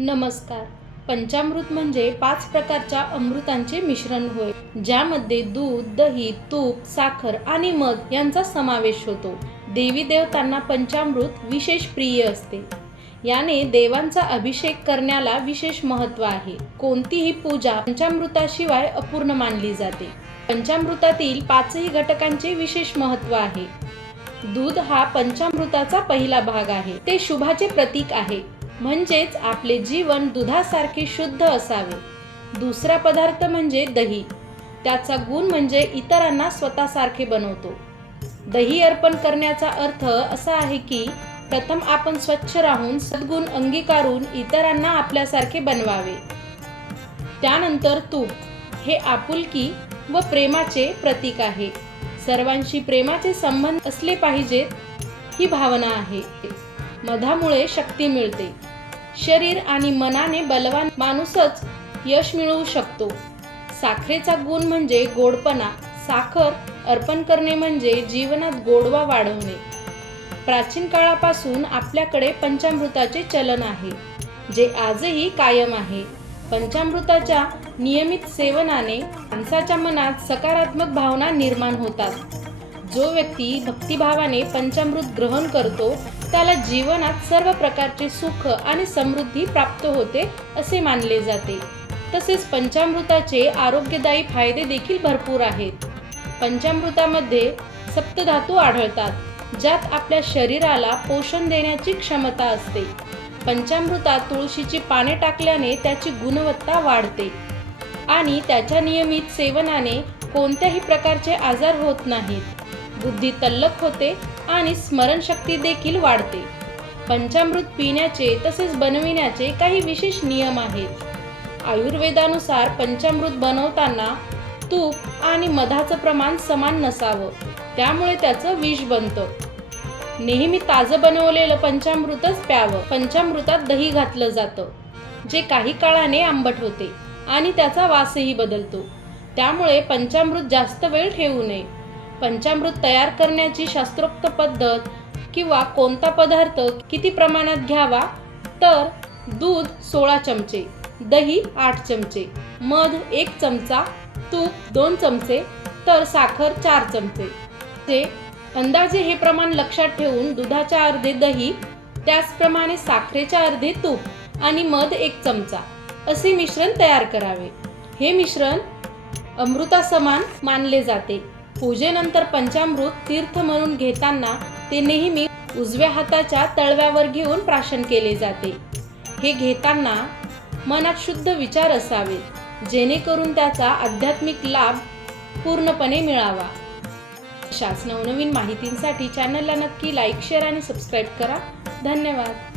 नमस्कार. पंचामृत म्हणजे 5 प्रकारच्या अमृतांचे मिश्रण होय, ज्यामध्ये दूध, दही, तूप, साखर आणि मध यांचा समावेश होतो. देवी देवतांना पंचामृत विशेष प्रिय असते. याने देवांचा अभिषेक करण्याला विशेष महत्त्व आहे. कोणतीही पूजा पंचामृताशिवाय अपूर्ण मानली जाते. पंचामृतातील 5ही घटकांचे विशेष महत्त्व आहे. दूध हा पंचामृताचा पहिला भाग आहे. ते शुभाचे प्रतीक आहे, म्हणजेच आपले जीवन दुधासारखे शुद्ध असावे. दुसरा पदार्थ म्हणजे दही. त्याचा गुण म्हणजे इतरांना स्वतःसारखे बनवतो. दही अर्पण करण्याचा अर्थ असा आहे की प्रथम आपण स्वच्छ राहून सद्गुण अंगीकारून इतरांना आपल्यासारखे बनवावे. त्यानंतर तूप हे आपुलकी व प्रेमाचे प्रतीक आहे. सर्वांशी प्रेमाचे संबंध असले पाहिजेत ही भावना आहे. मधामुळे शक्ती मिळते. शरीर आणि मनाने बलवान माणूसच यश मिळवू शकतो. साखरेचा गुण म्हणजे गोडपणा. साखर अर्पण करणे म्हणजे जीवनात गोडवा वाढवणे. प्राचीन काळापासून आपल्याकडे पंचामृताचे चलन आहे, जे आजही कायम आहे. पंचामृताच्या नियमित सेवनाने माणसाच्या मनात सकारात्मक भावना निर्माण होतात. जो व्यक्ती भक्तिभावाने पंचामृत ग्रहण करतो त्याला जीवनात सर्व प्रकारचे सुख आणि समृद्धी प्राप्त होते असे मानले जाते. तसेच पंचामृताचे आरोग्यदायी फायदे देखील भरपूर आहेत. पंचामृतामध्ये सप्तधातू आढळतात, ज्यात आपल्या शरीराला पोषण देण्याची क्षमता असते. पंचामृतात तुळशीची पाने टाकल्याने त्याची गुणवत्ता वाढते आणि त्याच्या नियमित सेवनाने कोणत्याही प्रकारचे आजार होत नाहीत. बुद्धी तल्लख होते आणि स्मरणशक्ती देखील वाढते. पंचामृत पिण्याचे तसेच बनविण्याचे काही विशेष नियम आहेत. आयुर्वेदानुसार पंचामृत बनवताना तूप आणि मधाचं प्रमाण समान नसावं, त्यामुळे त्याचं विष बनतं. नेहमी ताजं बनवलेलं पंचामृतच प्यावं. पंचामृतात दही घातलं जातं, जे काही काळाने आंबट होते आणि त्याचा वासही बदलतो. त्यामुळे पंचामृत जास्त वेळ ठेवू नये. पंचामृत तयार करण्याची शास्त्रोक्त पद्धत किंवा कोणता पदार्थ किती प्रमाणात घ्यावा, तर दूध 16 चमचे, दही 8 चमचे, मध 1 चमचा, तूप 2 चमचे, तर साखर 4 चमचे. अंदाजे हे प्रमाण लक्षात ठेवून दुधाच्या अर्धे दही, त्याचप्रमाणे साखरेच्या अर्धे तूप आणि मध 1 चमचा असे मिश्रण तयार करावे. हे मिश्रण अमृतासमान मानले जाते. पूजेनंतर पंचामृत तीर्थ म्हणून घेताना ते नेहमी उजव्या हाताच्या तळव्यावर घेऊन प्राशन केले जाते. हे घेताना मनात शुद्ध विचार असावेत, जेणेकरून त्याचा आध्यात्मिक लाभ पूर्णपणे मिळावा. अशाच नवनवीन माहितींसाठी चॅनलला नक्की लाईक, शेअर आणि सबस्क्राईब करा. धन्यवाद.